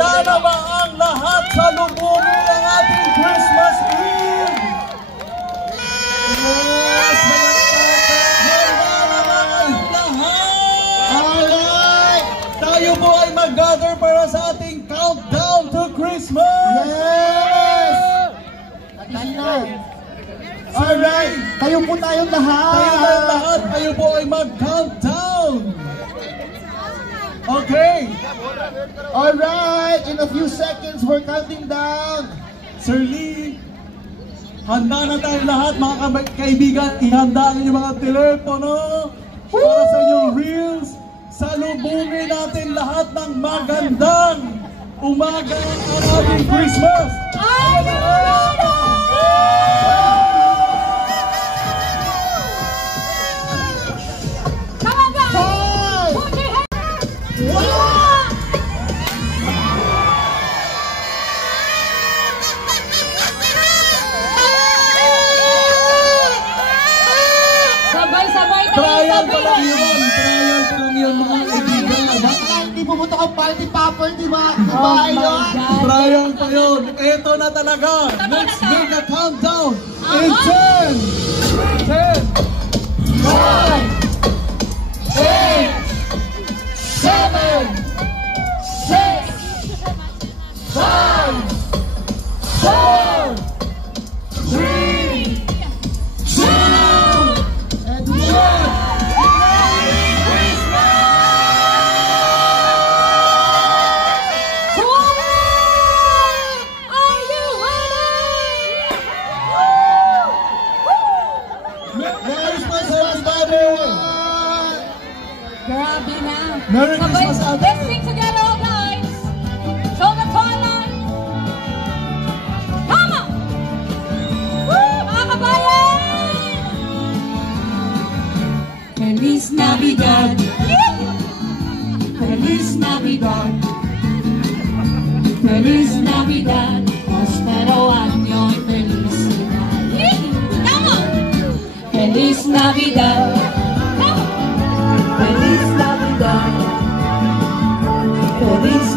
Handa na ba ang lahat sa lubungin ng ating Christmas Eve? Yes! Handa na ba ang lahat? Alright! Tayo po ay mag-gather para sa ating countdown to Christmas! Yes! Alright! Tayo po tayong lahat! Tayo tayong lahat! Tayo po ay mag-countdown! Okay! Alright! In a few seconds, we're counting down! Sir Lee, handa na tayo lahat mga kaibigan. Ihanda ang inyong mga telepono para sa inyong reels. Salubungin natin lahat ng magandang umaga ang ating Christmas! Are you ready? Come on, guys! Put your hands! Sabay-sabay na Trial pa lang yun! Trial pa lang yun mga kaibigan! Hindi pumunta kang party popper, di ba? Di ba yun? Trial pa yun! Ito na talaga! Let's make a countdown! In 10, 9, 8, 7, 6, 5, 4, 3, 2, and 1! Grabe na. Merry Christmas, Ate! Let's sing together, all guys. Show the toilet. Come on! Woo! Mga kabayan! Feliz Navidad. Feliz Navidad. Feliz Navidad. Prospero año y felicidad. Come on! Feliz Navidad. Feliz Navidad, feliz